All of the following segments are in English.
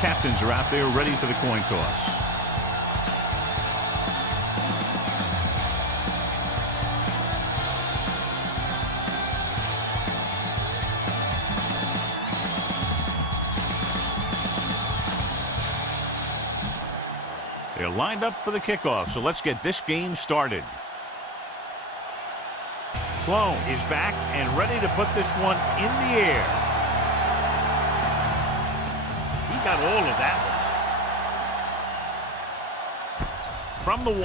captains are out there ready for the coin toss. They're lined up for the kickoff, so let's get this game started. Sloan is back and ready to put this one in the air. He got all of that one. From the 1.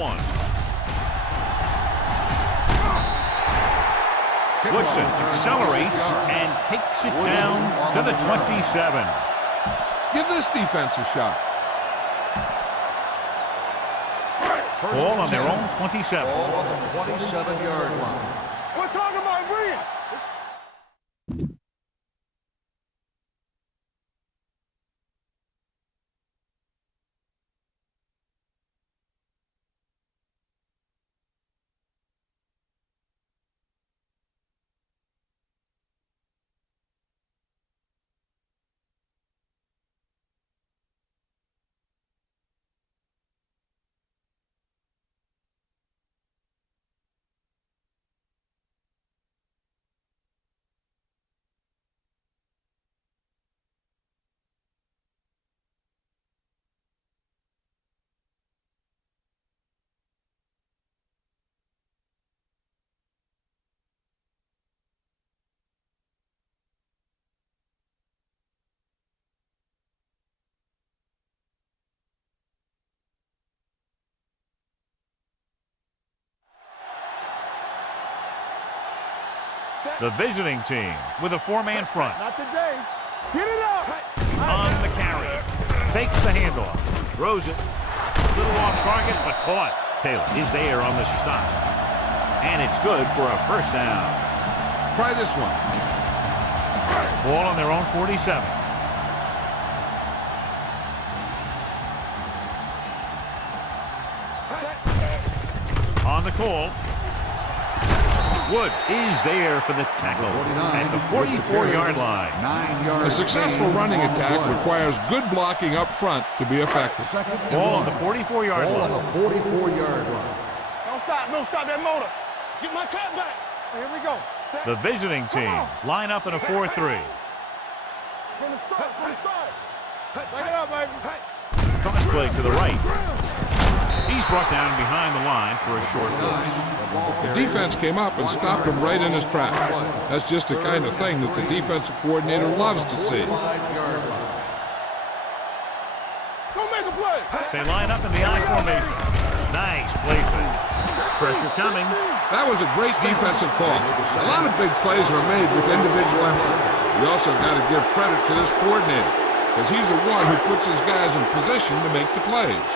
Woodson accelerates and takes it down to the 27. Give this defense a shot. Ball on their own 27. Ball on the 27-yard line. We're talking about brilliant. The visiting team with a 4-man front. Not today. Get it up. On the carry. Fakes the handoff. Throws it. A little off target, but caught. Taylor is there on the stop. And it's good for a first down. Try this one. Ball on their own 47. On the call. Woods is there for the tackle at the 44-yard line. 9 yards. A successful running attack requires good blocking up front to be effective. Ball on the 44-yard Ball on line. the 44-yard line. Don't stop that motor. Get my cut back. Here we go. Set. The visiting team line up in a 4-3. From the start, from the start. Back it up, baby. Cross play to the right. He's brought down behind the line for a short loss. The defense came up and stopped him right in his track. That's just the kind of thing that the defensive coordinator loves to see. Go make a play. They line up in the I formation. Nice play fake. Pressure coming. That was a great defensive call. A lot of big plays are made with individual effort. We also got to give credit to this coordinator, because he's the one who puts his guys in position to make the plays.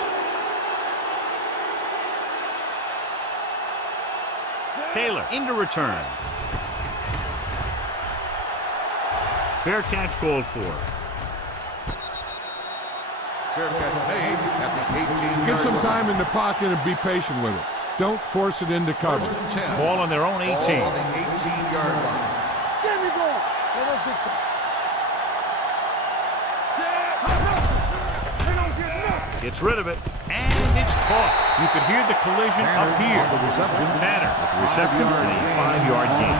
Taylor into return. Fair catch called for. Fair catch made at the 18-yard Get some line. time in the pocket and be patient with it. Don't force it into cover. First and 10. Ball on their own 18. Ball on the 18-yard line. Get me going. Let's get to Gets rid of it, and it's caught. You could hear the collision up here. The reception. Tanner with the reception and a 5-yard gain.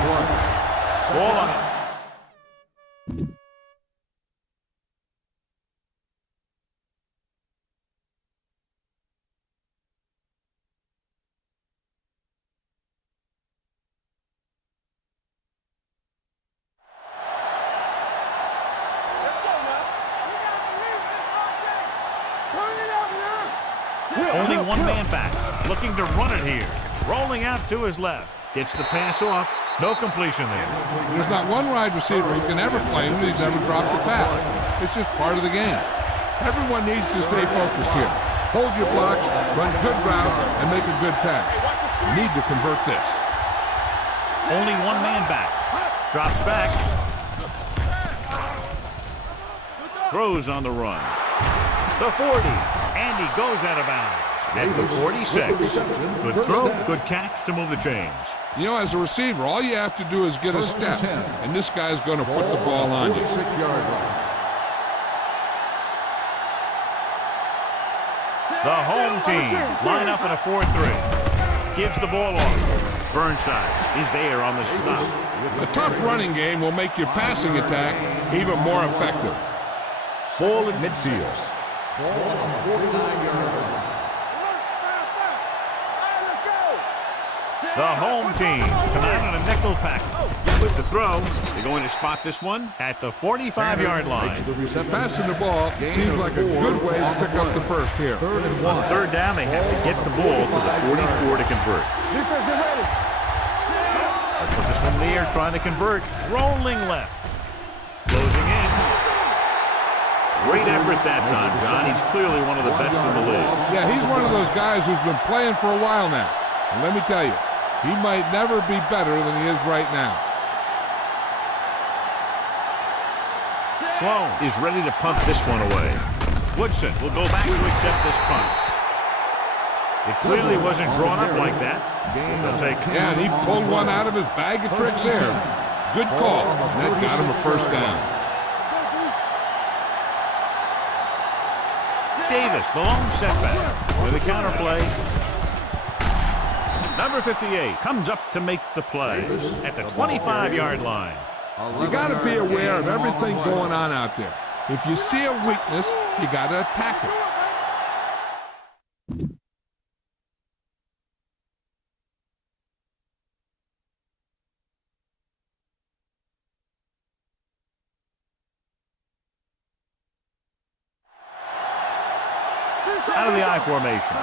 Ball on it. Only one man back, looking to run it here. Rolling out to his left. Gets the pass off. No completion there. There's not one wide receiver who can ever claim that he's never dropped a pass. It's just part of the game. Everyone needs to stay focused here. Hold your blocks, run good routes, and make a good pass. You need to convert this. Only one man back. Drops back. Throws on the run. The 40. And he goes out of bounds at the 46. Good throw, good catch to move the chains. You know, as a receiver, all you have to do is get a step, and this guy's going to put the ball on you. 46-yard line. The home team line up in a 4-3. Gives the ball off. Burnside is there on the stop. A tough running game will make your passing attack even more effective. Ball at midfield. Ball on the 49-yard line. The home team come out on a nickel pack. With the throw, they're going to spot this one at the 45-yard line. Passing the ball seems like a good way to pick up the first here. On third down, they have to get the ball to the 44 to convert. Defense, get ready. Put this one in the air, trying to convert. Rolling left. Closing in. Great effort that time, John. He's clearly one of the best in the league. Yeah, he's one of those guys who's been playing for a while now. And let me tell you, he might never be better than he is right now. Sloan is ready to punt this one away. Woodson will go back to accept this punt. It clearly wasn't drawn up like that. They'll take it. Yeah, and he pulled one out of his bag of tricks there. Good call. And that got him a first down. Davis, the lone setback with a counter play. Number 58 comes up to make the play at the 25-yard line. You got to be aware of everything going on out there. If you see a weakness, you got to attack it. Out of the I formation.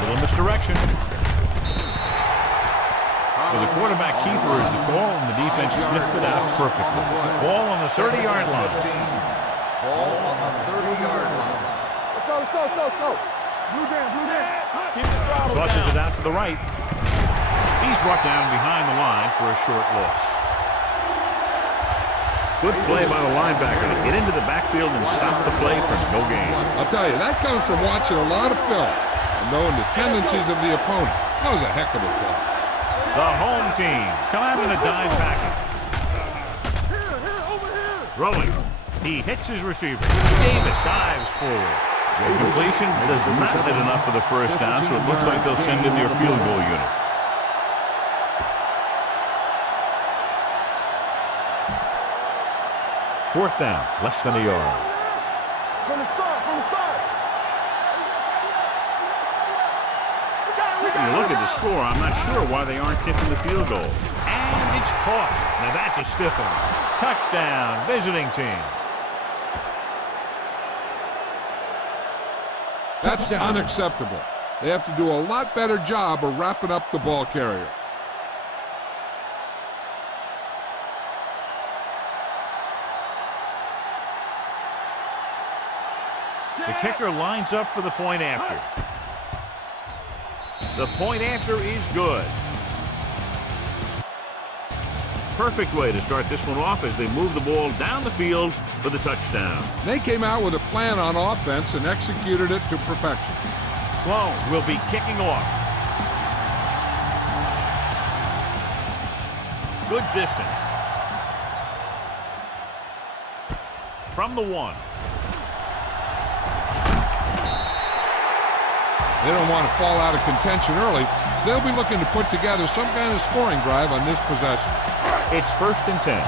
Little misdirection. So the quarterback keeper is the call, and the defense sniffed it out perfectly. Ball on the 30-yard line. Ball on the 30-yard line. Let's go. Blue down. Keep the throttle Tosses down. it out to the right. He's brought down behind the line for a short loss. Good play by the linebacker to get into the backfield and stop the play for no gain. I'll tell you, that comes from watching a lot of film and knowing the tendencies of the opponent. That was a heck of a play. The home team come out in a dime package. Throwing. He hits his receiver. Davis dives forward. The completion does not hit enough for the first down, so it looks like they'll send in their field goal unit. Fourth down, less than a yard. From the start. When you look at the score, I'm not sure why they aren't kicking the field goal. And it's caught. Now that's a stiff one. Touchdown, visiting team. That's unacceptable. They have to do a lot better job of wrapping up the ball carrier. The kicker lines up for the point after. The point after is good. Perfect way to start this one off as they move the ball down the field for the touchdown. They came out with a plan on offense and executed it to perfection. Sloan will be kicking off. Good distance. From the 1. They don't want to fall out of contention early, so they'll be looking to put together some kind of scoring drive on this possession. It's 1st and 10.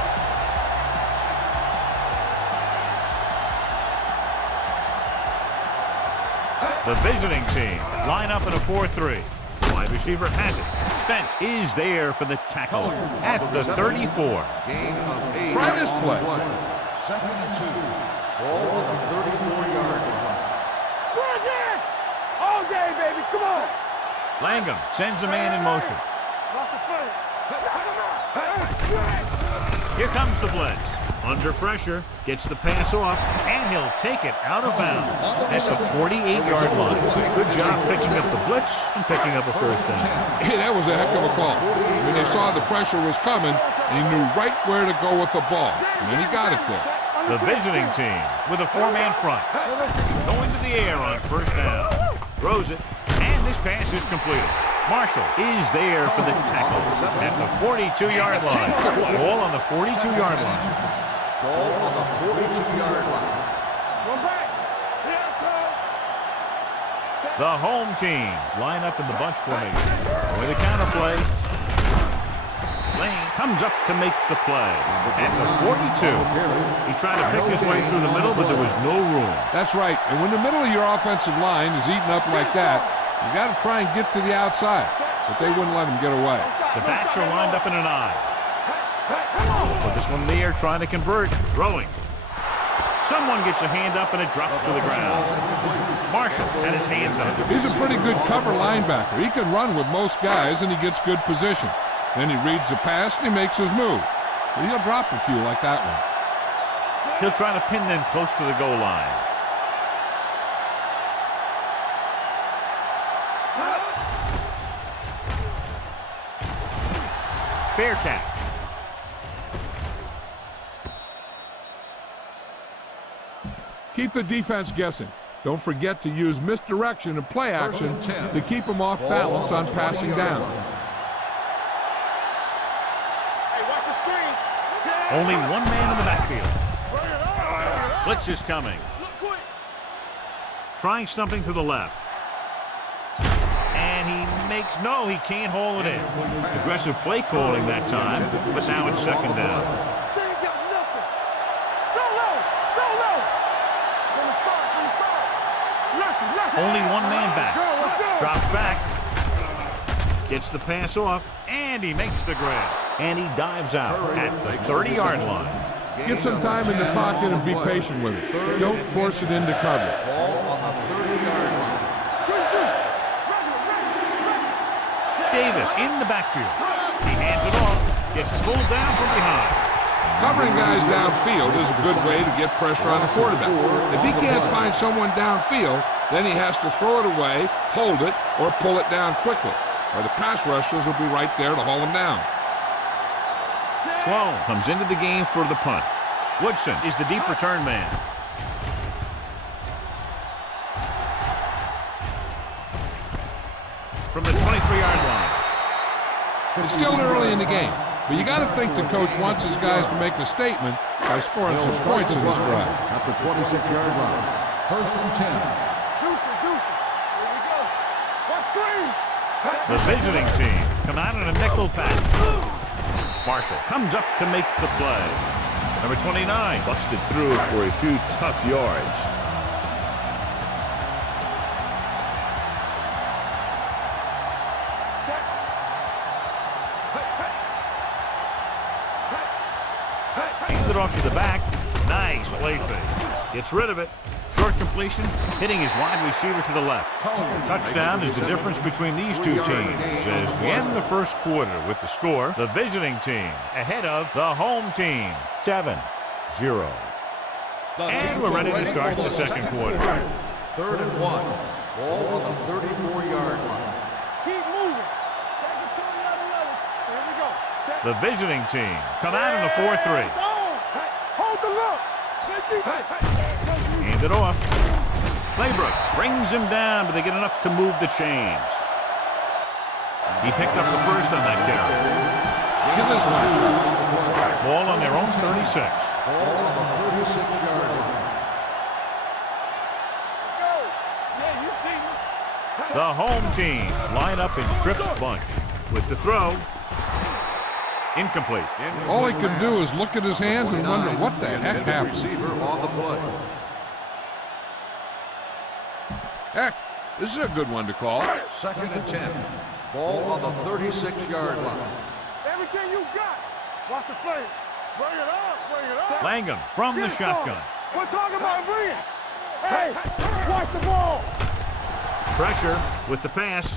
The visiting team line up in a 4-3. Wide receiver has it. Spence is there for the tackle at the 34. Gain of 8. Try this play. 2nd and 2. Ball on the 34-yard line. All day, baby. Come on. Langham sends a man in motion. Here comes the blitz. Under pressure, gets the pass off, and he'll take it out of bounds at the 48-yard line. Good job picking up the blitz and picking up a first down. Hey, that was a heck of a call. When they saw the pressure was coming, he knew right where to go with the ball, and then he got it there. The visiting team with a 4-man front. Going to the air on first down. Throws it, and this pass is completed. Marshall is there for the tackle at the 42-yard line. Ball on the 42-yard line. Ball on the 42-yard line. One back. Here The home team line up in the bunch formation. With a counter play. Lane comes up to make the play. At the 42. He tried to pick his way through the middle, but there was no room. That's right. And when the middle of your offensive line is eaten up like that, you got to try and get to the outside. But they wouldn't let him get away. The backs are lined up in an eye. Put this one in the air, trying to convert. Throwing. Someone gets a hand up and it drops to the ground. Marshall had his hands on it. He's a pretty good cover linebacker. He can run with most guys and he gets good position. Then he reads the pass and he makes his move. But he'll drop a few like that one. He'll try to pin them close to the goal line. Fair catch. Keep the defense guessing. Don't forget to use misdirection and play action to keep them off balance on passing down. Hey, watch the screen. Only one man in the backfield. Blitz is coming. Look quick. Trying something to the left. And he makes, no, he can't haul it in. Aggressive play calling that time, but now it's second down. They ain't got nothing. Go low. Go low. From the start. Nothing. Only one man back. Let's go. Drops back. Gets the pass off, and he makes the grab. And he dives out at the 30-yard line. Get some time in the pocket and be patient with it. Don't force it into cover. Ball on the 30-yard line. Davis in the backfield. He hands it off. Gets pulled down from behind. Covering guys downfield is a good way to get pressure on the quarterback. If he can't find someone downfield, then he has to throw it away, hold it, or pull it down quickly. Or the pass rushers will be right there to haul him down. Sloan comes into the game for the punt. Woodson is the deep return man. From the 23-yard line. It's still early in the game, but you got to think the coach wants his guys to make a statement by scoring some points in this drive. At the 26-yard line. First and 10. Deuce. Here we go. Watch screen. The visiting team come out in a nickel pack. Marshall comes up to make the play. Number 29 busted through for a few tough yards. Hands it off to the back. Nice play fake. Gets rid of it. Short completion, hitting his wide receiver to the left. Touchdown is the difference between these two teams as we end the first quarter with the score. The visiting team ahead of the home team, 7-0. And we're ready to start the second quarter. Third and 1. Ball on the 34-yard line. Keep moving. Take it to another level. Here we go. The visiting team come out in a 4-3. Hold the look. Hand it off. Claybrooks brings him down, but they get enough to move the chains. He picked up the first on that carry. Give this one a shot. Ball on their own 36. Ball on the 36-yard line. Go. Yeah, you see me. The home team line up in Tripp's bunch with the throw. Incomplete. All he can do is look at his hands and wonder what the heck happened. Receiver on the play. Heck, this is a good one to call. Second and 10. Ball on the 36-yard line. Everything you got. Watch the play. Bring it up. Langham from the shotgun. We're talking about bring it. Hey, watch the ball. Pressure with the pass.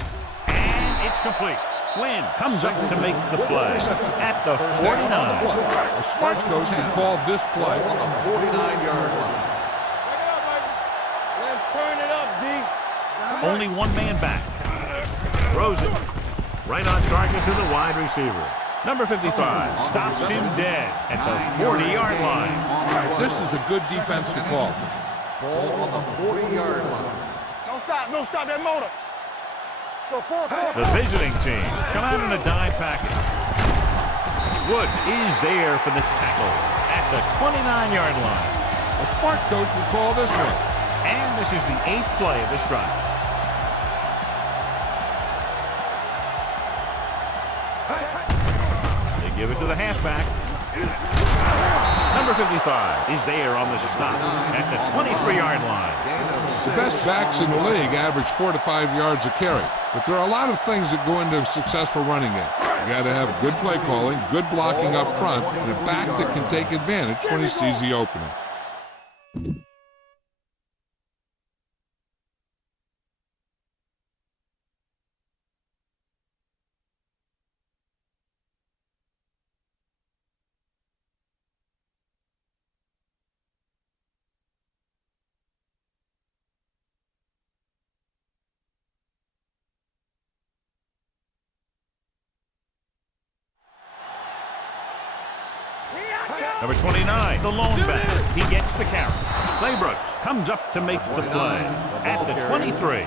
And it's complete. Quinn comes up to make the play at the 49. The Sparks coach can call this play. Ball on the 49-yard line. Bring it up, baby. Let's turn it up, D. Only one man back. Throws it. Right on target to the wide receiver. Number 55 stops him dead at the 40-yard line. This is a good defense to call. Ball on the 40-yard line. Don't stop that motor. Go forward. The visiting team come out in a dime package. Wood is there for the tackle at the 29-yard line. A smart coach will call this one. And this is the 8th play of this drive. They give it to the halfback. Number 55 is there on the stop at the 23-yard line. The best backs in the league average 4 to 5 yards a carry. But there are a lot of things that go into a successful running game. You got to have good play calling, good blocking up front, and a back that can take advantage when he sees the opening. Number 29, the lone back. He gets the carry. Claybrooks comes up to make the play at the 23.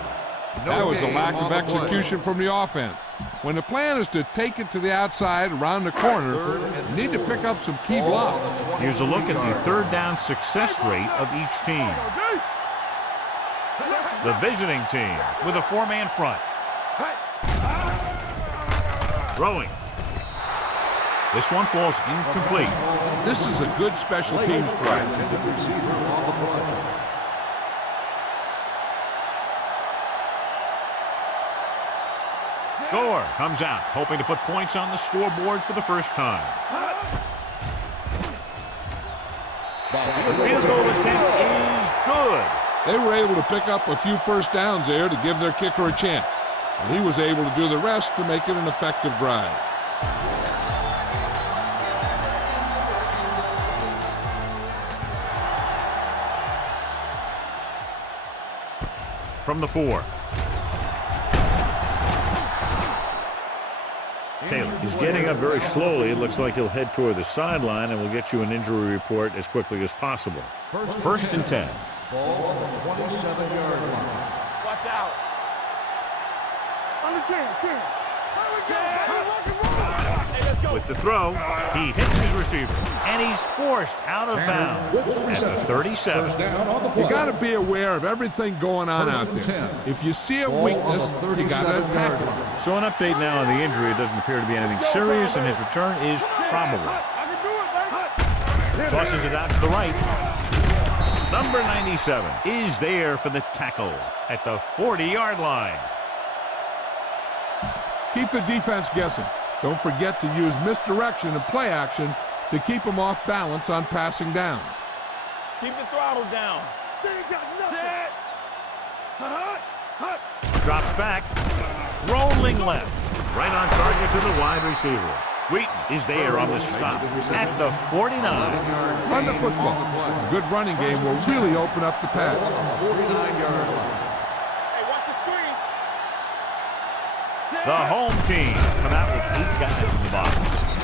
That was a lack of execution from the offense. When the plan is to take it to the outside, around the corner, you need to pick up some key blocks. Here's a look at the third down success rate of each team. The visiting team with a 4-man front. Throwing. This one falls incomplete. This is a good special teams play. Gore comes out, hoping to put points on the scoreboard for the first time. The field goal attempt is good. They were able to pick up a few first downs there to give their kicker a chance. And he was able to do the rest to make it an effective drive. From the 4. Taylor is getting up very slowly. It looks like he'll head toward the sideline, and we'll get you an injury report as quickly as possible. First and 10. Ball on the 27-yard line. Watch out. Under 10. With the throw, he hits his receiver, and he's forced out of bounds at the 37. You got to be aware of everything going on out there. If you see a weakness, you got to attack it. So an update now on the injury. It doesn't appear to be anything serious, and his return is probable. Tosses it out to the right. Number 97 is there for the tackle at the 40-yard line. Keep the defense guessing. Don't forget to use misdirection and play action to keep them off balance on passing down. Keep the throttle down. Set. Drops back. Rolling left. Right on target to the wide receiver. Wheaton is there on the stop at the 49. Run the football. A good running game will really open up the pass. 49-yard line. The home team come out with 8 guys in the box.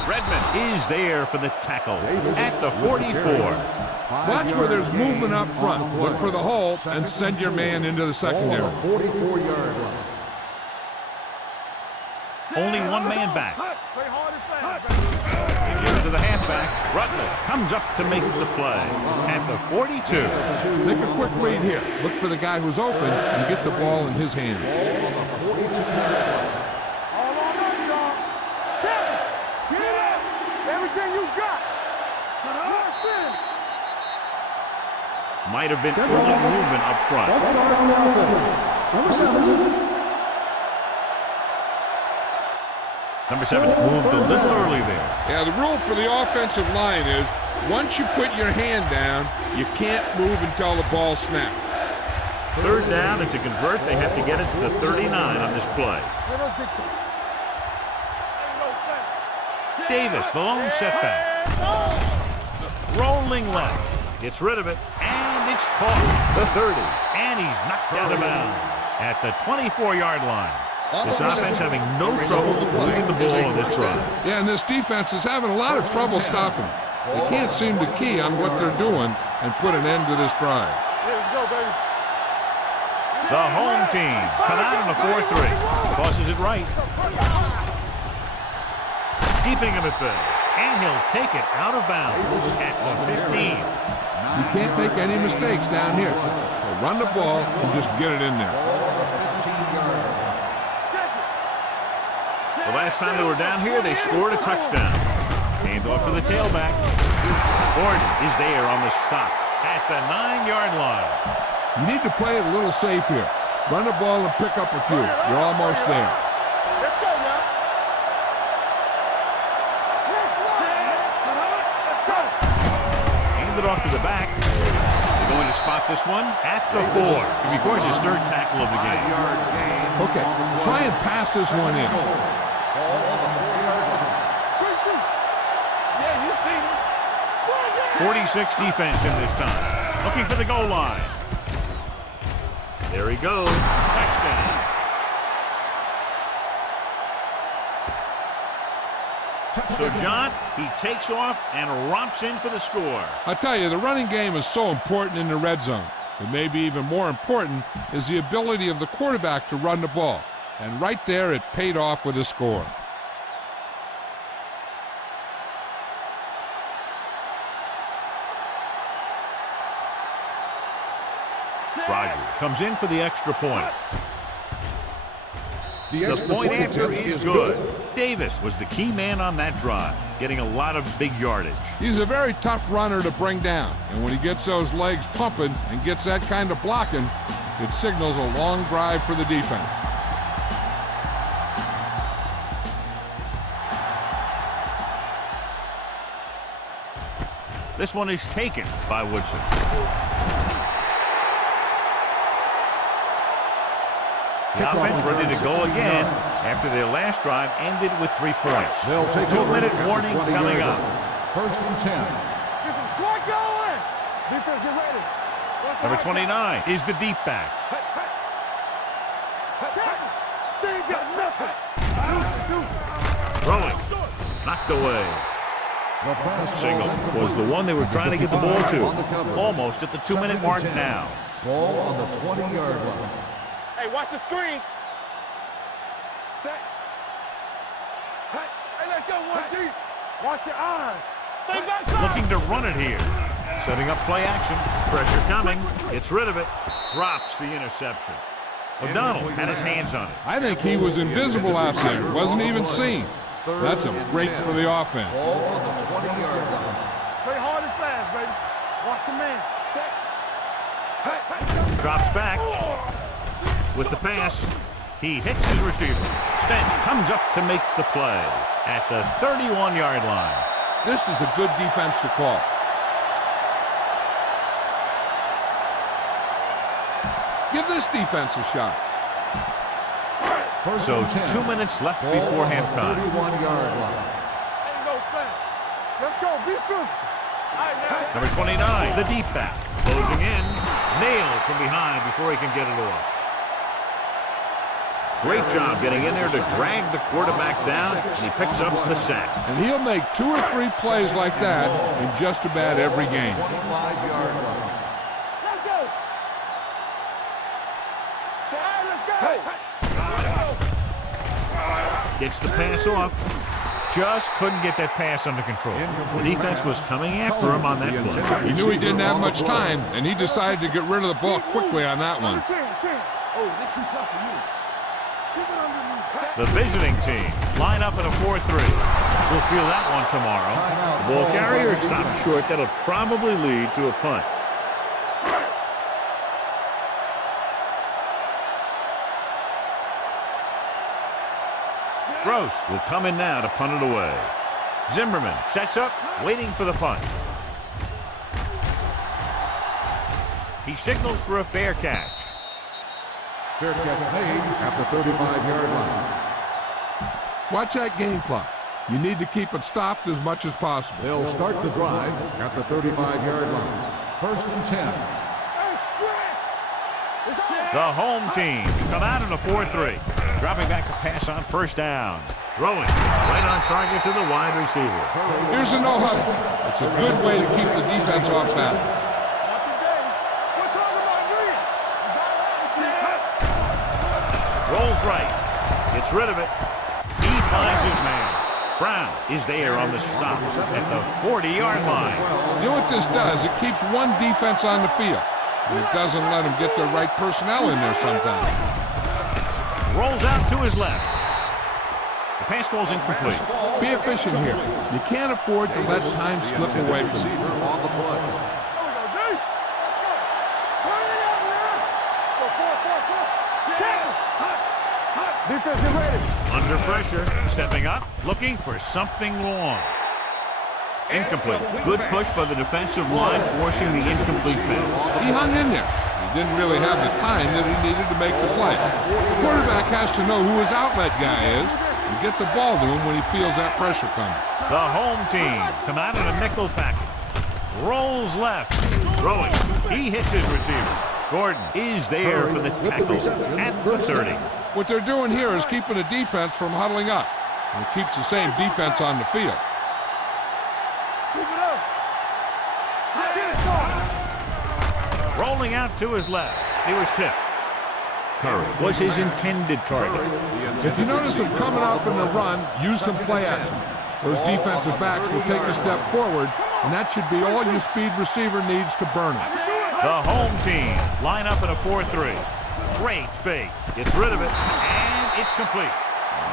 Redmond is there for the tackle at the 44. Watch where there's movement up front. Look for the hole and send your man into the secondary. 44-yard line. Only one man back. They give it to the halfback. Rutledge comes up to make the play at the 42. Make a quick read here. Look for the guy who's open and get the ball in his hands. Might have been early movement up front. Let's start on the offense. Number 7. Number 7 moved a little early there. Yeah, the rule for the offensive line is once you put your hand down, you can't move until the ball snaps. Third down, and to convert, they have to get it to the 39 on this play. Davis, the lone setback. Rolling left. Gets rid of it, and it's caught. The 30, and he's knocked out of bounds at the 24-yard line. This offense having no trouble moving the ball on this drive. Yeah, and this defense is having a lot of trouble stopping. They can't seem to key on what they're doing and put an end to this drive. The home team come out in a 4-3. Tosses it right. Keeping him at bay. And he'll take it out of bounds at the 15. You can't make any mistakes down here. So run the ball and just get it in there. The last time they were down here, they scored a touchdown. Hand off to the tailback. Gordon is there on the stop at the 9-yard line. You need to play it a little safe here. Run the ball and pick up a few. You're almost there. Let's go now. Hand it off to the back. They're going to spot this one at the 4. He records his 3rd tackle of the game. Okay, try and pass this one in. Yeah, you see me. 46 defense in this time. Looking for the goal line. There he goes. Touchdown. So, John, he takes off and romps in for the score. I tell you, the running game is so important in the red zone. But maybe even more important is the ability of the quarterback to run the ball. And right there, it paid off with a score. Roger comes in for the extra point. The point after is good. Davis was the key man on that drive, getting a lot of big yardage. He's a very tough runner to bring down. And when he gets those legs pumping and gets that kind of blocking, it signals a long drive for the defense. This one is taken by Woodson. The offense ready to go again after their last drive ended with 3 points. 2-minute warning coming up. 1st and 10. Get some slot going. Defense, get ready. Number 29 is the deep back. They ain't got nothing. Throwing. Knocked away. The pass Single was the one they were trying to get the ball to. Almost at the 2-minute mark now. Ball on the 20-yard line. Hey, watch the screen. Set. Hey, let's go one deep. Watch your eyes. Looking to run it here. Setting up play action. Pressure coming. Gets rid of it. Drops the interception. O'Donnell had his hands on it. I think he was invisible out there. Wasn't even seen. That's a break for the offense. Ball on the 20-yard line. Play hard and fast, baby. Watch your man. Set. Drops back. With the pass, he hits his receiver. Spence comes up to make the play at the 31-yard line. This is a good defense to call. Give this defense a shot. First So and 10. 2 minutes left Ball before on the halftime. 31-yard line. Ain't no thing. Let's go. Be physical. All right, now. Number 29, the deep back. Closing in. Nailed from behind before he can get it off. Great job getting in there to drag the quarterback down, and he picks up the sack. And he'll make 2 or 3 plays like that in just about every game. 25-yard line. Let's go. Set. Let's go. Gets the pass off. Just couldn't get that pass under control. The defense was coming after him on that play. He knew he didn't have much time, and he decided to get rid of the ball quickly on that one. Oh, this is tough for you. Keep it underneath. The visiting team line up in a 4-3. We'll feel that one tomorrow. The ball carrier stops short. That'll probably lead to a punt. Gross will come in now to punt it away. Zimmerman sets up, waiting for the punt. He signals for a fair catch. Fair catch made at the 35-yard line. Watch that game clock. You need to keep it stopped as much as possible. They'll start the drive at the 35-yard line. 1st and 10. The home team come out in a 4-3. Dropping back a pass on 1st down. Throwing right on target to the wide receiver. Here's a no-huddle. It's a good way to keep the defense off balance. Rolls right. Gets rid of it. He finds his man. Brown is there on the stop at the 40-yard line. You know what this does? It keeps one defense on the field, and it doesn't let them get the right personnel in there sometimes. Rolls out to his left. The pass falls incomplete. Be efficient here. You can't afford to let time slip away from you. On the play. Defense, get ready. Under pressure, stepping up, looking for something long. Incomplete. Good push by the defensive line, forcing the incomplete pass. He hung in there. He didn't really have the time that he needed to make the play. The quarterback has to know who his outlet guy is and get the ball to him when he feels that pressure coming. The home team come out in a nickel package. Rolls left. Throwing. He hits his receiver. Gordon is there for the tackle at the 30. What they're doing here is keeping the defense from huddling up. And it keeps the same defense on the field. Keep it up. Rolling out to his left. He was tipped. Curry was his intended target. If you notice him coming up in the run, use some play action. Those defensive backs will take a step forward, and that should be all your speed receiver needs to burn him. The home team line up in a 4-3. Great fake. Gets rid of it, and it's complete.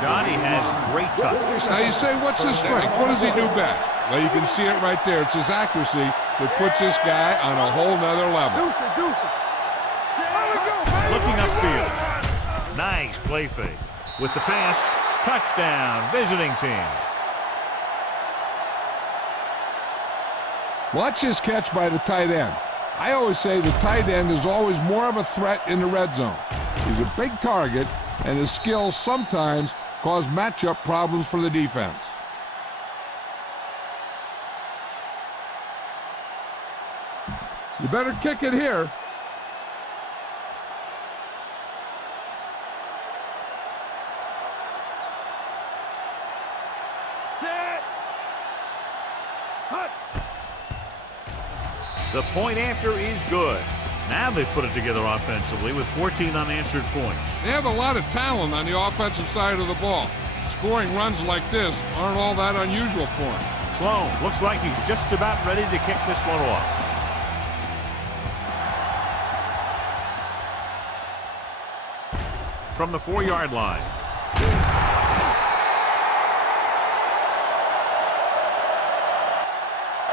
Johnny has great touch. Now you say, what's his strength? What does he do best? Well, you can see it right there. It's his accuracy that puts this guy on a whole nother level. Looking upfield. Nice play fake. With the pass, touchdown, visiting team. Watch this catch by the tight end. I always say the tight end is always more of a threat in the red zone. He's a big target, and his skills sometimes cause matchup problems for the defense. You better kick it here. The point after is good. Now they've put it together offensively with 14 unanswered points. They have a lot of talent on the offensive side of the ball. Scoring runs like this aren't all that unusual for him. Sloan looks like he's just about ready to kick this one off. From the 4-yard line.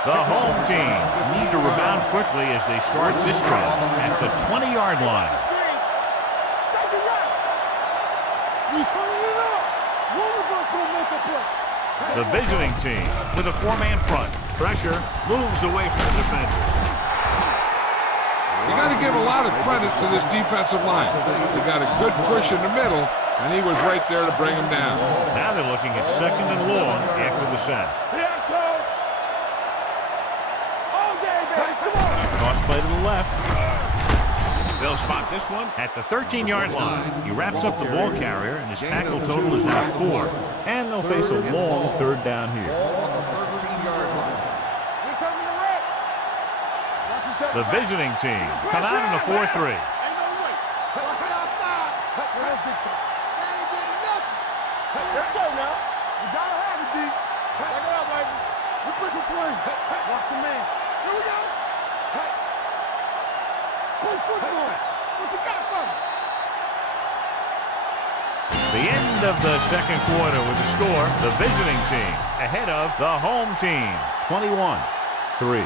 The home team need to rebound quickly as they start this drive at the 20-yard line. The visiting team with a 4-man front. Pressure moves away from the defender. You got to give a lot of credit to this defensive line. They got a good push in the middle, and he was right there to bring him down. Now they're looking at 2nd and long after the sack. Cross play to the left. They'll spot this one at the 13-yard line. He wraps up the ball carrier, and his tackle total is now 4. And they'll face a long 3rd down here. The visiting team come out in a 4-3. Let's go now. You gotta have it, D. Check it out, baby. Let's make a play. Watch your man. Here we go. Play football. What you got for me? It's the end of the 2nd quarter with the score. The visiting team ahead of the home team. 21-3.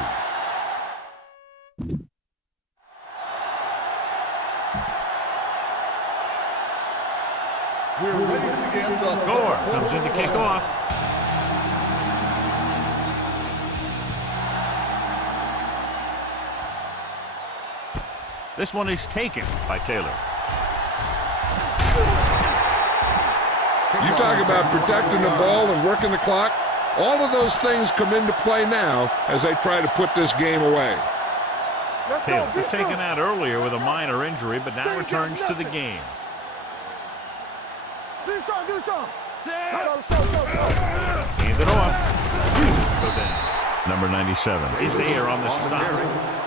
We're ready to begin the Gore comes in to kick off. This one is taken by Taylor. You talk about protecting the ball and working the clock. All of those things come into play now as they try to put this game away. Taylor was taken out earlier with a minor injury, but now returns to the game. Hand it off. Refuses to go down. Number 97 is there on the stop.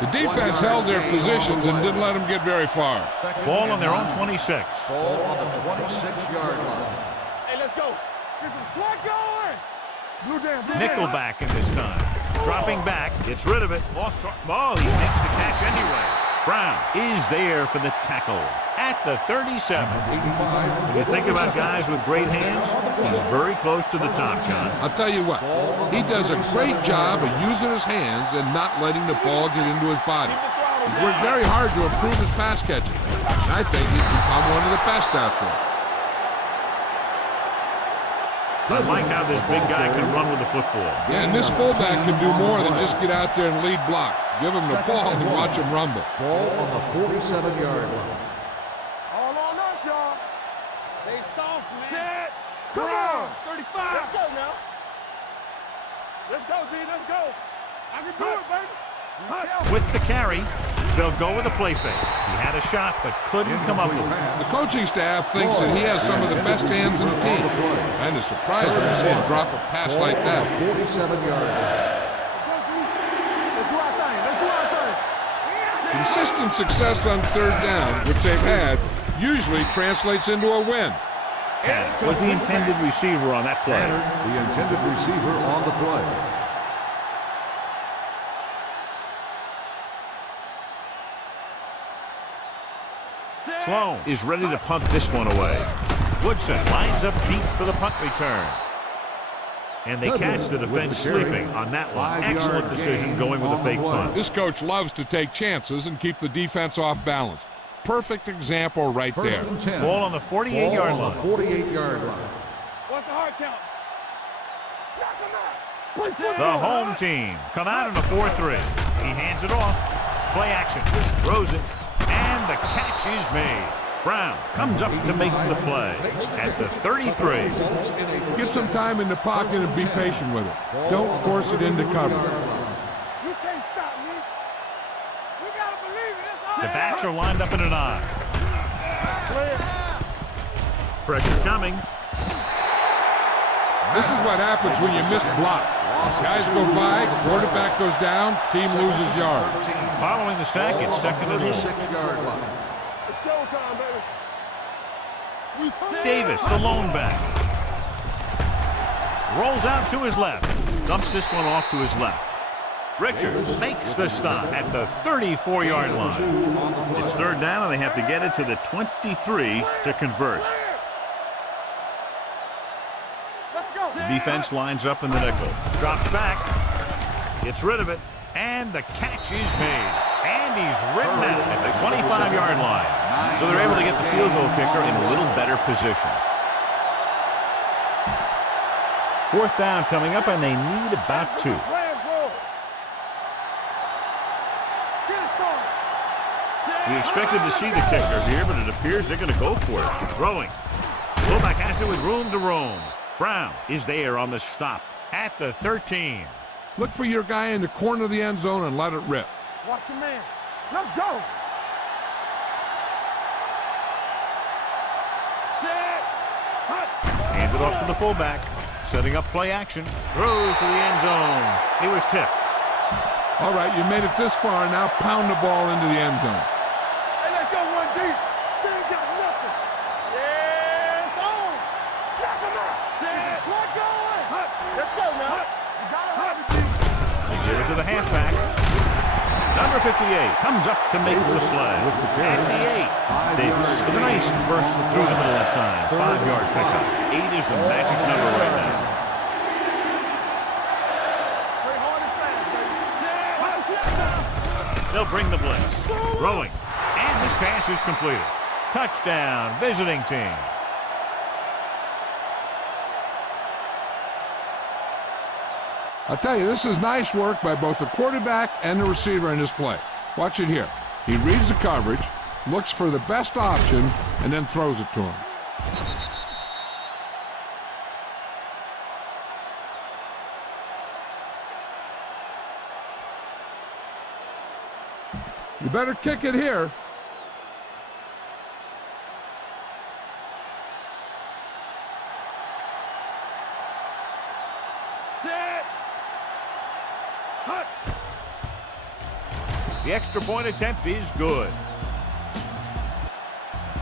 The defense held their positions and didn't let them get very far. Ball on their own 26. ball on the 26-yard line. Hey, let's go. Get some slack going. Nickelback in this time. Dropping back, gets rid of it. Off. Oh, he makes the catch anyway. Brown is there for the tackle at the 37. When you think about guys with great hands, he's very close to the top, John. I'll tell you what, he does a great job of using his hands and not letting the ball get into his body. He's worked very hard to improve his pass catching, and I think he's become one of the best out there. I like how this big guy can run with the football. Yeah, and this fullback can do more than just get out there and lead block. Give him the ball and watch him rumble. Ball on the 47-yard line. All on us, y'all. They soft, man. Set. Come on. 35. Let's go now. Let's go, D. Let's go. I can do it, baby. With the carry, they'll go with a play fake. He had a shot, but couldn't come up with it. The coaching staff thinks that he has some of the best hands in the team. And it's surprising to see him drop a pass like that. 47-yard line. Consistent success on third down, which they've had, usually translates into a win. Tanner was the intended receiver on that play. Tanner, the intended receiver on the play. Sloan is ready to punt this one away. Woodson lines up deep for the punt return. And they catch the defense sleeping on that one. Excellent decision going with a fake punt. This coach loves to take chances and keep the defense off balance. Perfect example right there. Ball on the 48-yard line. 48-yard line. What's the hard count? The home team come out in a 4-3. He hands it off. Play action. Throws it. And the catch is made. Brown comes up to make the play at the 33. Get some time in the pocket and be patient with it. Don't force it into cover. You can't stop me. We gotta believe it. The backs are lined up in an I. Pressure coming. This is what happens when you miss block. Guys go by, quarterback goes down, team loses yards. Following the sack, it's second and long. 36-yard line. It's showtime, baby. Davis, the lone back. Rolls out to his left. Dumps this one off to his left. Richards makes the stop at the 34-yard line. It's third down, and they have to get it to the 23 to convert. The defense lines up in the nickel. Drops back. Gets rid of it. And the catch is made. And he's ridden out at the 25-yard line. So they're able to get the field goal kicker in a little better position. Fourth down coming up, and they need about 2. We expected to see the kicker here, but it appears they're going to go for it. Throwing. Fullback has it with room to roam. Brown is there on the stop at the 13. Look for your guy in the corner of the end zone and let it rip. Watch your man. Let's go. Hand it off to the fullback. Setting up play action. Throws to the end zone. He was tipped. All right, you made it this far. Now pound the ball into the end zone. Hey, let's go one deep. They ain't got nothing. Yeah, it's on. Knock him out. Slot going. Let's go now. You gotta have it, G. They give it to the halfback. Number 58 comes up to make the play. At the 8. Davis with a nice burst through the middle that time. 5-yard pickup. 8 is the magic number right now. Play hard and fast, baby. They'll bring the blitz. Throwing. And this pass is completed. Touchdown, visiting team. I'll tell you, this is nice work by both the quarterback and the receiver in this play. Watch it here. He reads the coverage, looks for the best option, and then throws it to him. You better kick it here. The extra point attempt is good.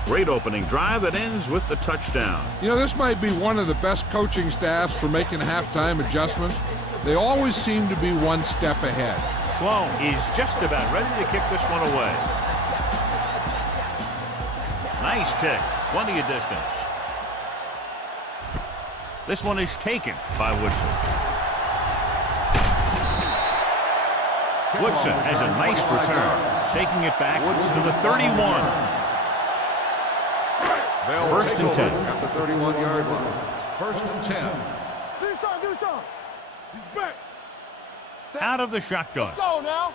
Great opening drive that ends with the touchdown. You know, this might be one of the best coaching staffs for making halftime adjustments. They always seem to be one step ahead. Sloan is just about ready to kick this one away. Nice kick, plenty of distance. This one is taken by Woodson. Woodson has a nice return, taking it back to the 31. First and 10. At the 31-yard line. First and 10. Do something. He's back. Out of the shotgun. Let's go now.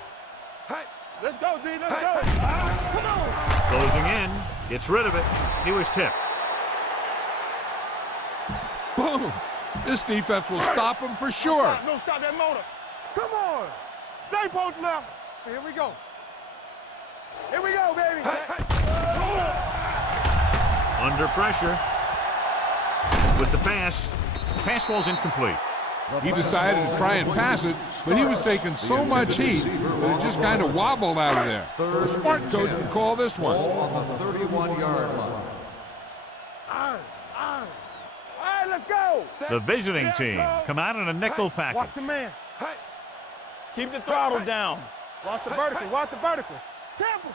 Hey, let's go, D. Let's go. Come on. Closing in, gets rid of it. He was tipped. Boom! This defense will stop him for sure. No, stop that motor. Come on. Stay posted now. Here we go. Here we go, baby. Under pressure. With the pass. Pass falls incomplete. He decided to try and pass it, but he was taking so much heat that it just kind of wobbled out of there. The smart coach would call this one. Ball on the 31-yard line. Eyes. All right, let's go. The visiting team come out in a nickel Watch package. the man. Keep the throttle down. Watch the vertical. Tampa.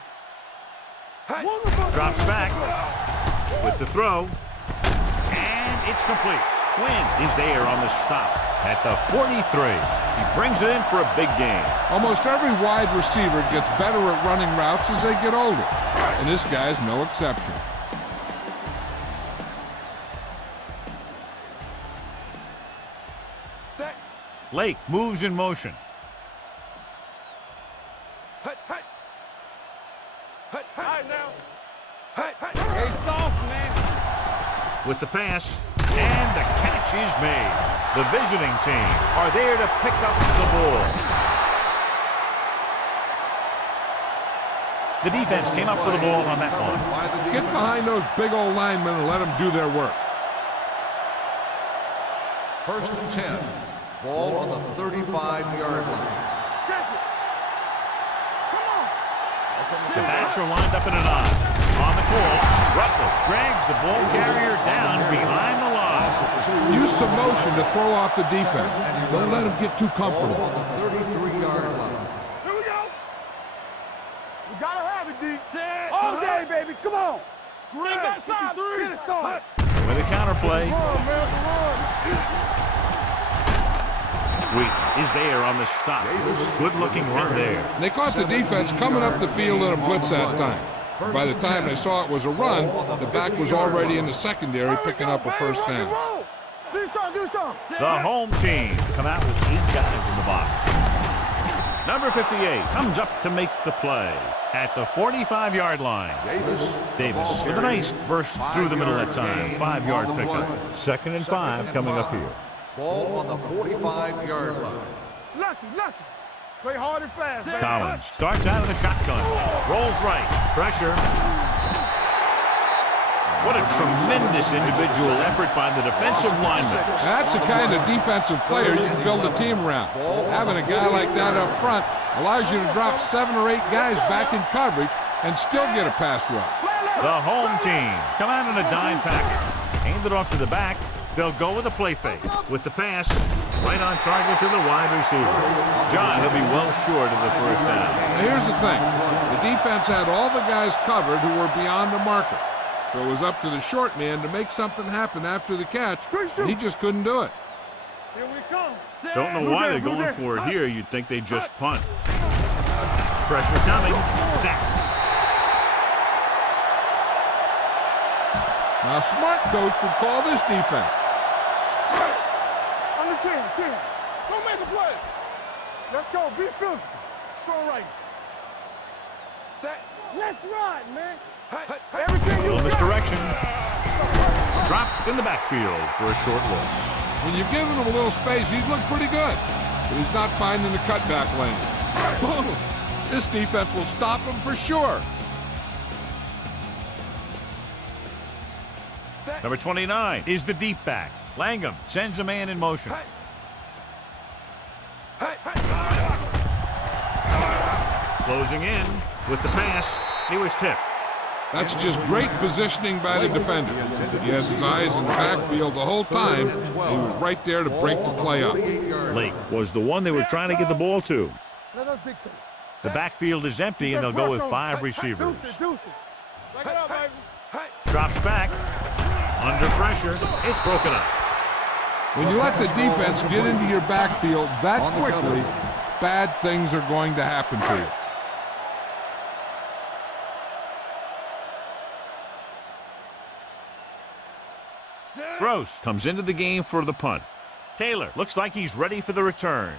Drops back with the throw. And it's complete. Quinn is there on the stop at the 43. He brings it in for a big game. Almost every wide receiver gets better at running routes as they get older, and this guy's no exception. Lake moves in motion. Hey, soft, man. With the pass, and the catch is made. The visiting team are there to pick up the ball. The defense came up with the ball on that one. Get behind those big old linemen and let them do their work. First and 10. Ball on the 35-yard line. Check it. Come on. The backs are lined up in an eye. On the call, Russell drags the ball carrier down behind the line. Use some motion to throw off the defense. Don't let them get too Ball comfortable. on the 33-yard line. Here we go. We gotta have it, D. All day, baby. Come on. Bring that side. Get it, son. With a counterplay, Run, man. Wheat is there on the stop. Good-looking run there. And they caught the defense coming up the field in a blitz that time. By the time they saw it was a run, the back was already in the secondary picking up a first down. Do something. The home team come out with 8 guys in the box. Number 58 comes up to make the play at the 45-yard line. Davis with a nice burst through the middle that time. 5-yard pickup. 2nd and 5 coming up here. Ball on the 45-yard line. Lucky. Play hard and fast, baby. Collins starts out of the shotgun. Rolls right. Pressure. What a tremendous individual effort by the defensive lineman. That's the kind of defensive player you can build a team around. Having a guy like that up front allows you to drop 7 or 8 guys back in coverage and still get a pass rush. The home team come out in a dime package. Hand it off to the back. They'll go with a play fake. With the pass, right on target to the wide receiver. John, he'll be well short of the first down. And here's the thing. The defense had all the guys covered who were beyond the marker. So it was up to the short man to make something happen after the catch, and he just couldn't do it. Here we come. Don't know why they're going for it here. You'd think they'd just punt. Pressure coming. Sack. Now, a smart coach would call this defense. On the 10. Go make a play. Let's go. Be physical. Strong right. Set. Let's run, man. Everything you Little got. misdirection. Dropped in the backfield for a short loss. When you've given him a little space, he's looked pretty good. But he's not finding the cutback lane. Boom. This defense will stop him for sure. Number 29 is the deep back. Langham sends a man in motion. Closing in with the pass. He was tipped. That's just great positioning by the defender. He has his eyes in the backfield the whole time, and he was right there to break the play up. Lake was the one they were trying to get the ball to. Let us dictate. The backfield is empty, and they'll go with 5 receivers. Back it up, baby. Drops back. Under pressure. It's broken up. When you let the defense get into your backfield that quickly, bad things are going to happen to you. Gross comes into the game for the punt. Taylor looks like he's ready for the return.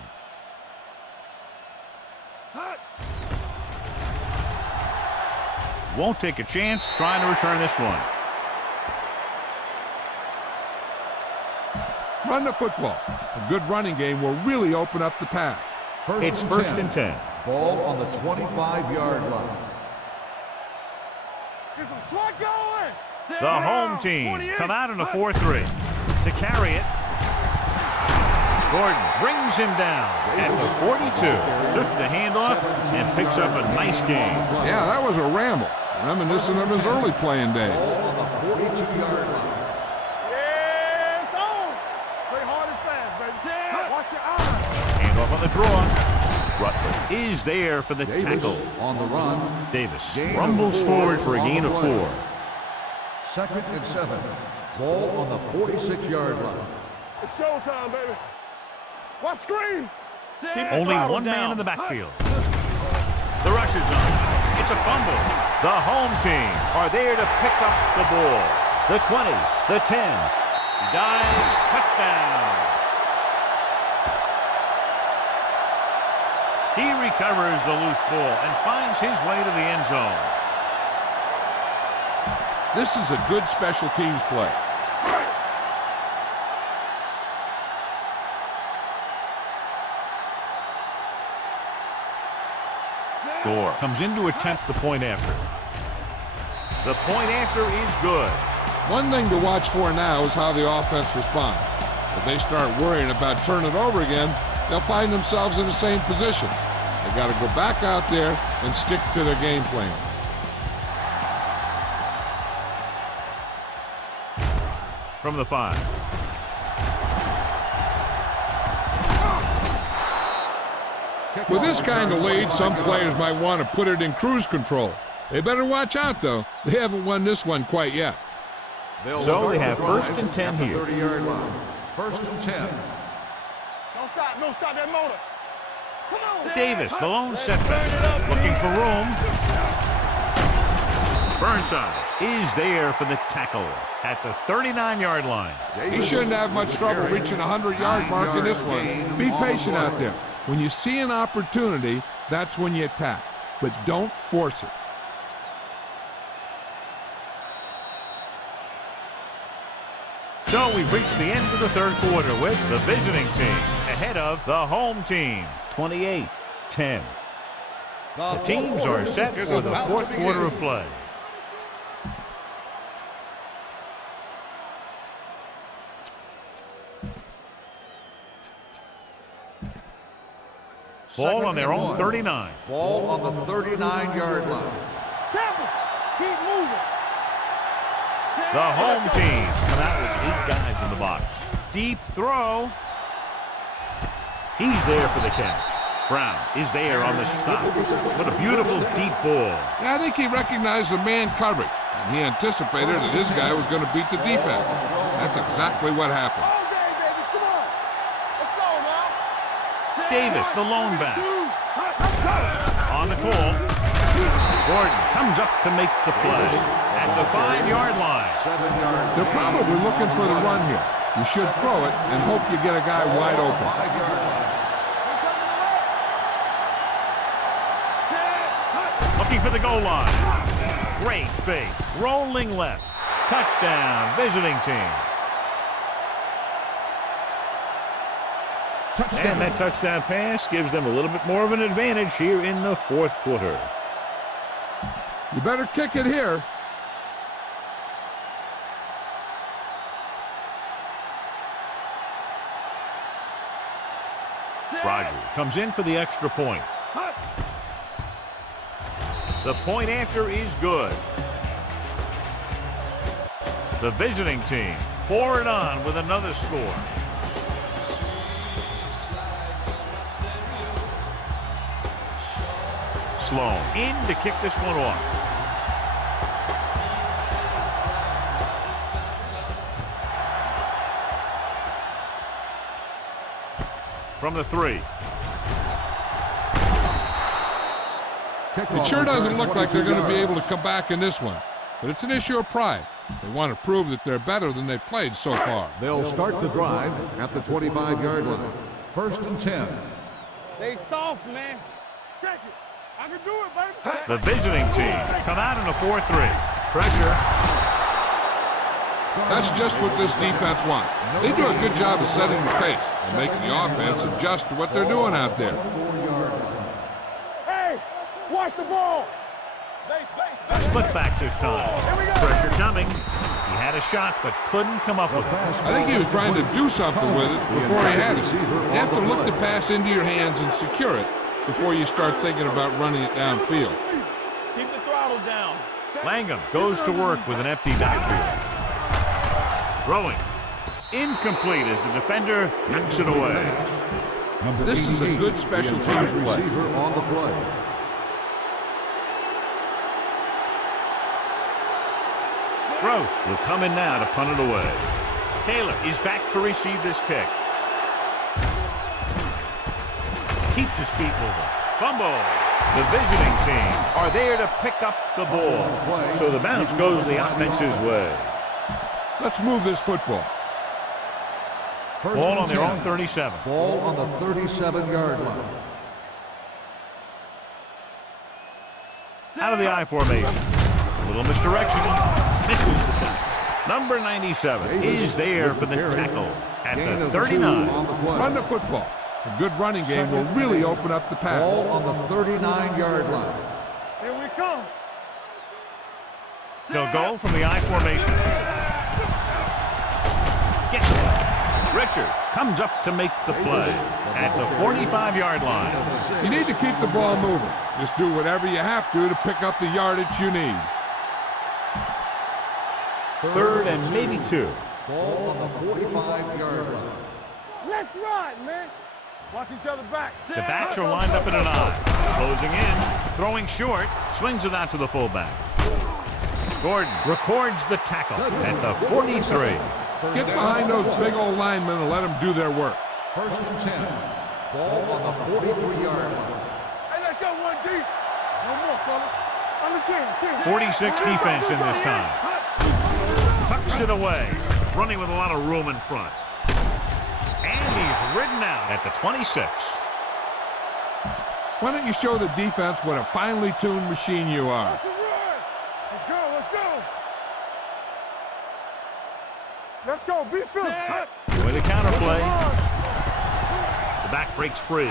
Won't take a chance trying to return this one. Run the football. A good running game will really open up the pass. It's first and 10. Ball on the 25-yard line. Get some swat going. The home team come out in a 4-3. To carry it, Gordon brings him down at the 42. Took the handoff and picks up a nice gain. Yeah, that was a ramble. Reminiscent of his early playing days. Ball on the 42-yard line. Yeah, it's on. Play hard and fast, baby. Watch your eyes. Handoff on the draw. Rutledge is there for the tackle. On the run. Davis rumbles forward for a gain of 4. Second and 7. Ball on the 46-yard line. It's showtime, baby. Watch screen. Only one man in the backfield. The rush is on. It's a fumble. The home team are there to pick up the ball. The 20, the 10. He dives, touchdown. He recovers the loose ball and finds his way to the end zone. This is a good special teams play. Gore comes in to attempt the point after. The point after is good. One thing to watch for now is how the offense responds. If they start worrying about turning it over again, they'll find themselves in the same position. They got to go back out there and stick to their game plan. From the 5. With this kind of lead, some players might want to put it in cruise control. They better watch out, though. They haven't won this one quite yet. So they have first and 10 here. 30-yard line. First and 10. Don't stop that motor. Come on. Davis, the lone setback, looking for room. Burnside is there for the tackle at the 39-yard line. He shouldn't have much trouble reaching the 100-yard mark in this one. Be patient out there. When you see an opportunity, that's when you attack. But don't force it. So we've reached the end of the third quarter with the visiting team ahead of the home team, 28-10. The teams are set for the fourth quarter of play. Ball on their own 39. Ball on the 39-yard line. Temple, keep moving. The home team come out with 8 guys in the box. Deep throw. He's there for the catch. Brown is there on the stop. What a beautiful deep ball. Yeah, I think he recognized the man coverage. And he anticipated that his guy was going to beat the defense. That's exactly what happened. All day, baby. Come on. Let's go now. Davis, the lone back. On the call. Gordon comes up to make the play at the 5-yard line. 7-yard. They're probably looking for the run here. You should throw it and hope you get a guy wide open. 5-yard line. Looking for the goal line. Great fake. Rolling left. Touchdown, visiting team. And that touchdown pass gives them a little bit more of an advantage here in the fourth quarter. You better kick it here. Roger comes in for the extra point. The point after is good. The visiting team pour it on with another score. Sloan in to kick this one off. From the 3. It sure doesn't look like they're going to be able to come back in this one, but it's an issue of pride. They want to prove that they're better than they've played so far. They'll start the drive at the 25-yard line. 1st and 10. They soft, man. Check it. I can do it, baby. The visiting team come out in a 4-3. Pressure. That's just what this defense wants. They do a good job of setting the pace and making the offense adjust to what they're doing out there. Hey, watch the ball. Split backs this time. Pressure coming. He had a shot, but couldn't come up with it. I think he was trying to do something with it before he had it. You have to look the pass into your hands and secure it before you start thinking about running it downfield. Keep the throttle down. Langham goes to work with an empty backfield. Throwing. Incomplete as the defender knocks it away. This is a good special teams play. Receiver on the play. Gross will come in now to punt it away. Taylor is back to receive this kick. Keeps his feet moving. Fumble. The visiting team are there to pick up the ball. So the bounce goes the offense's way. Let's move this football. Ball on their own 37. Ball on the 37-yard line. Out of the I formation. A little misdirection. Misses the tackle. Number 97 is there for the tackle at the 39. Run the football. A good running game will really open up the pass. Ball on the 39-yard line. Here we come. They'll go from the I formation. Gets it. Richards comes up to make the play at the 45-yard line. You need to keep the ball moving. Just do whatever you have to pick up the yardage you need. 3rd and maybe 2. Ball on the 45-yard line. Let's ride, man. Watch each other back. The backs are lined up in an I. Closing in, throwing short, swings it out to the fullback. Gordon records the tackle at the 43. Get behind those big old linemen and let them do their work. 1st and 10. Ball on the 43-yard line. Hey, let's go 1 deep. No more, fella. Under 10. 46 defense in this time. Tucks it away, running with a lot of room in front. And he's ridden out at the 26. Why don't you show the defense what a finely tuned machine you are? Let's go, let's go. Let's go, be fierce. With a counterplay. The back breaks free.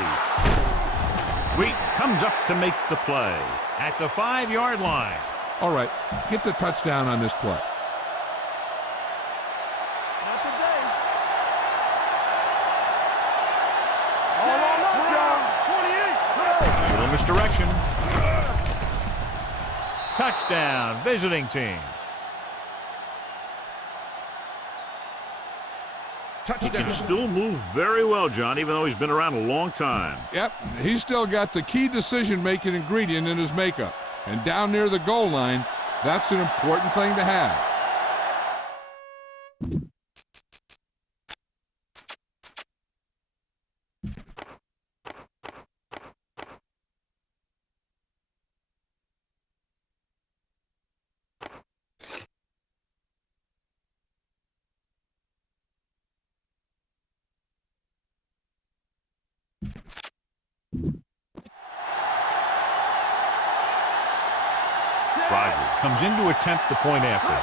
Wheat comes up to make the play at the 5-yard line. All right, get the touchdown on this play. Not today. All on us, y'all. 28. Little misdirection. Touchdown, visiting team. He can still move very well, John, even though he's been around a long time. Yep, he's still got the key decision-making ingredient in his makeup. And down near the goal line, that's an important thing to have. Roger comes in to attempt the point after.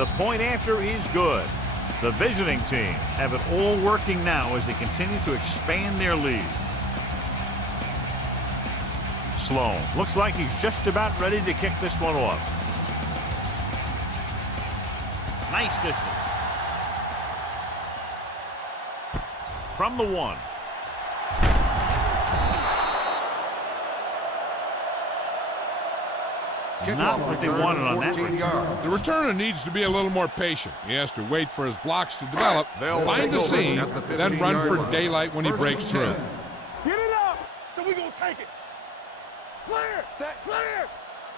The point after is good. The visiting team have it all working now as they continue to expand their lead. Sloan looks like he's just about ready to kick this one off. Nice distance. From the 1. Not what they wanted on that 14 return. yards. The returner needs to be a little more patient. He has to wait for his blocks to develop, find the seam, then run for daylight when he breaks through. Get it up. So we gonna take it. Clear. Set. Clear.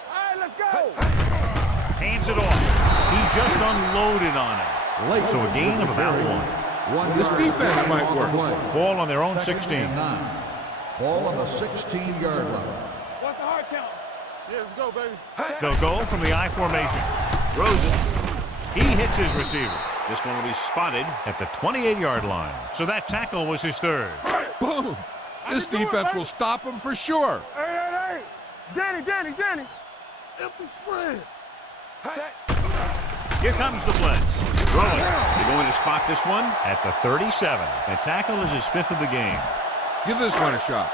All right, let's go. Hands it off. He just unloaded on it. So a gain of about one. This defense might work. Ball on their own 16. Ball on the 16-yard line. What's the hard count? Yeah, let's go, baby. They'll go from the I formation. Rosen, he hits his receiver. This one will be spotted at the 28-yard line. So that tackle was his third. Boom! This defense will stop him for sure. Hey. Danny. Empty spread. Here comes the blitz. Rolling. They're going to spot this one at the 37. That tackle is his fifth of the game. Give this one a shot.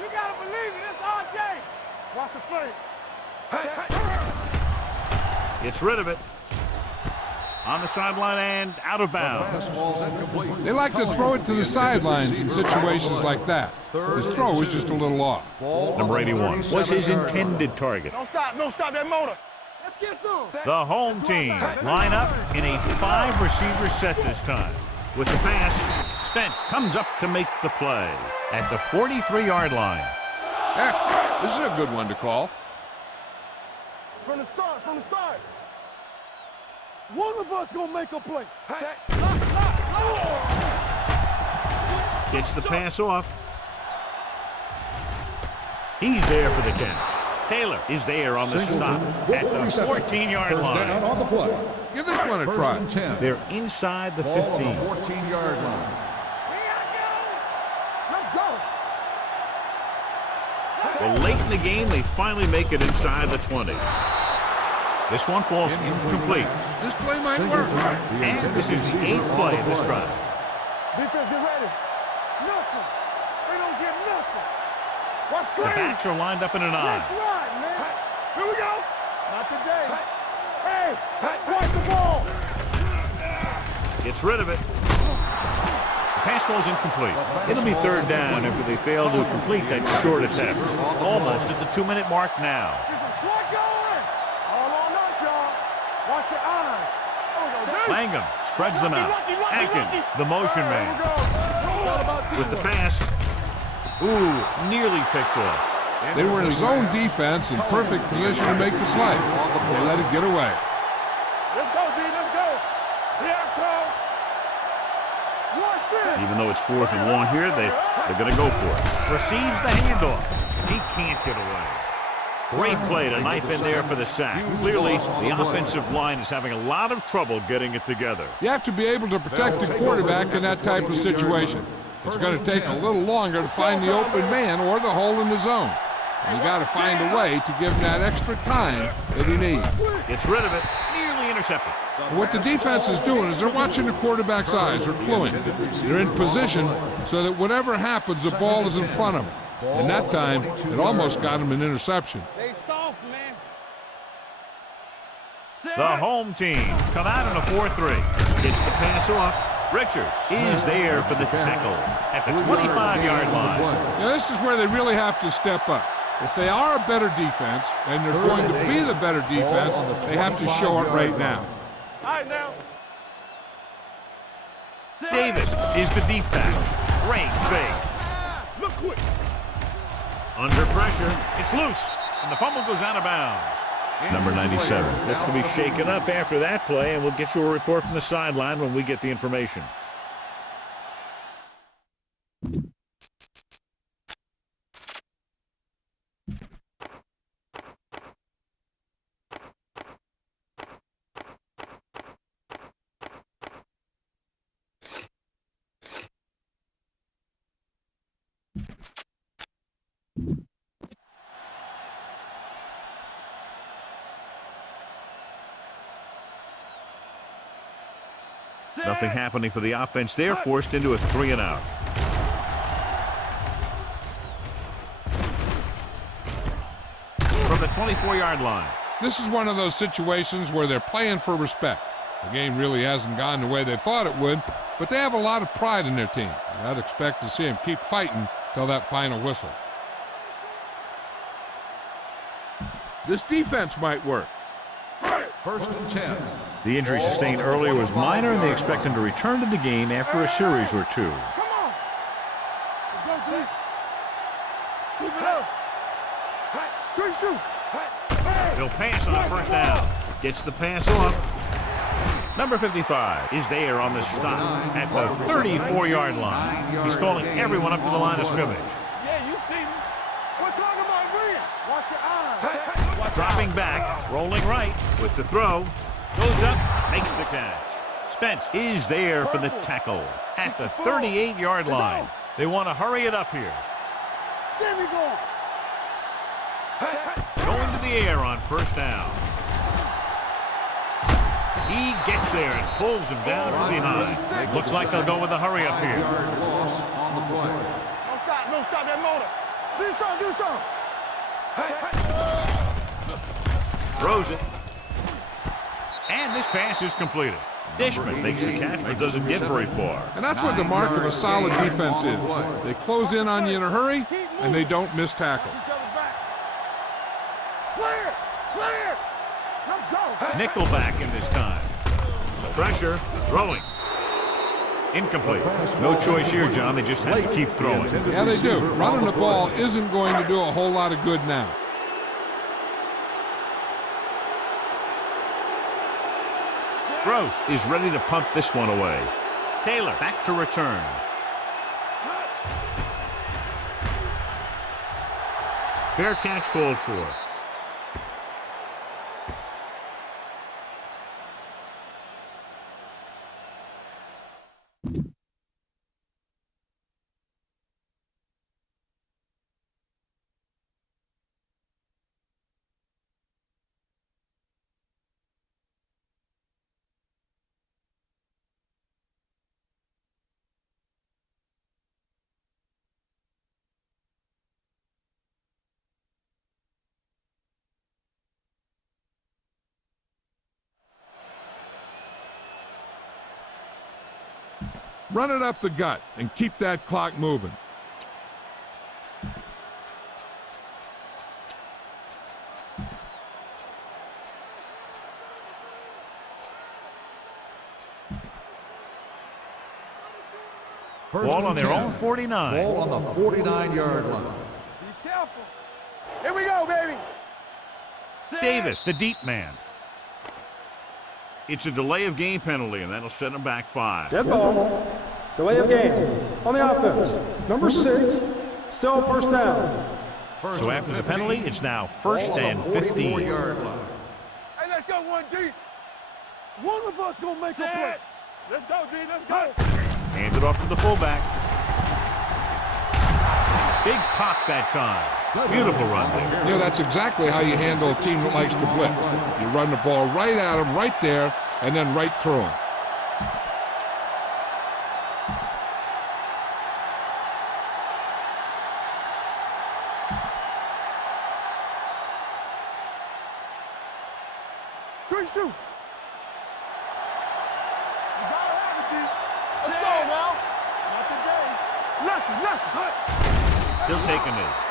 You gotta believe it. It's our game. Watch the play. Gets rid of it. On the sideline and out of bounds. They like to throw it to the sidelines in situations like that. His throw was just a little off. Number 81 was his intended target. Don't stop that motor. Let's get some. The home team line up in a 5-receiver set this time. With the pass, Spence comes up to make the play at the 43-yard line. This is a good one to call. From the start. One of us gonna make a play. Gets the pass off. He's there for the catch. Taylor is there on the stop at the 14-yard line. On the play. Give this one a try. They're inside the 15. Ball on the 14-yard line. Let's go. Well, late in the game, they finally make it inside the 20. This one falls incomplete. This play might work. And this is the 8th play of this drive. Defense, get ready. Nothing. They don't get nothing. Watch The backs are lined up in an I. That's right, man. Here we go. Not today. Hey, watch the ball. Gets rid of it. The pass falls incomplete. It'll be third down after they fail to complete that short attempt. Almost at the 2-minute mark now. There's a slot going. All on us, y'all. Watch your eyes. Langham spreads them out. Atkins, the motion man. With the pass. Ooh, nearly picked off. They were in zone defense in perfect position to make the play. They let it get away. Let's go, D. Let's go. Here I come. Even though it's 4th and 1 here, they're going to go for it. Receives the handoff. He can't get away. Great play to knife in there for the sack. Clearly, the offensive line is having a lot of trouble getting it together. You have to be able to protect the quarterback in that type of situation. It's going to take a little longer to find the open man or the hole in the zone. And you got to find a way to give him that extra time that he needs. Gets rid of it. Nearly intercepted. What the defense is doing is they're watching the quarterback's eyes. They're cluing. They're in position so that whatever happens, the ball is in front of them. And that time, it almost got him an interception. They soft, man. The home team come out in a 4-3. Gets the pass off. Richards is there for the tackle at the 25-yard line. Now, this is where they really have to step up. If they are a better defense, and they're going to be the better defense, they have to show it right now. All right, now. Davis is the deep back. Great fake. Look quick. Under pressure, it's loose, and the fumble goes out of bounds. Number 97 looks to be shaken up after that play, and we'll get you a report from the sideline when we get the information. Nothing happening for the offense. They're forced into a 3-and-out. From the 24-yard line. This is one of those situations where they're playing for respect. The game really hasn't gone the way they thought it would, but they have a lot of pride in their team. And I'd expect to see them keep fighting till that final whistle. This defense might work. First and 10. The injury sustained earlier was minor, and they expect him to return to the game after a series or two. Come on. Let's go, keep it up. Good shoot. He'll pass on first down. Gets the pass off. Number 55 is there on the stop at the 34-yard line. He's calling everyone up to the line of scrimmage. Yeah, you see me. We're talking about Rhea. Watch your eyes. Dropping back, rolling right with the throw. Goes up, makes the catch. Spence is there for the tackle at the 38-yard line. They want to hurry it up here. There we go. Going to the air on first down. He gets there and pulls him down from behind. Looks like they'll go with a hurry up here. Yard loss on the play. Don't stop that motor. Do something. Throws it. And this pass is completed. Dishman makes the catch but doesn't get very far. And that's what the mark of a solid defense is. They close in on you in a hurry, and they don't miss tackle. Clear. Let's go. Nickelback in this time. Pressure, throwing. Incomplete. No choice here, John. They just have to keep throwing. Yeah, they do. Running the ball isn't going to do a whole lot of good now. Gross is ready to punt this one away. Taylor back to return. Fair catch called for. Run it up the gut and keep that clock moving. Ball on their own 49. Ball on the 49-yard line. Be careful. Here we go, baby. Davis, the deep man. It's a delay of game penalty, and that'll set them back 5. Dead ball. Delay of game. On the offense. Number 6. Still first down. So after the penalty, it's now first and 15. Yard line. Hey, let's go one deep. One of us gonna make a play. Let's go, D. Let's go. Hand it off to the fullback. Big pop that time. Beautiful run there. You know, that's exactly how you handle a team that likes to blitz. You run the ball right at them, right there, and then right through them. Good shoot. Let's go now. Not today. Nothing. He'll take a knee.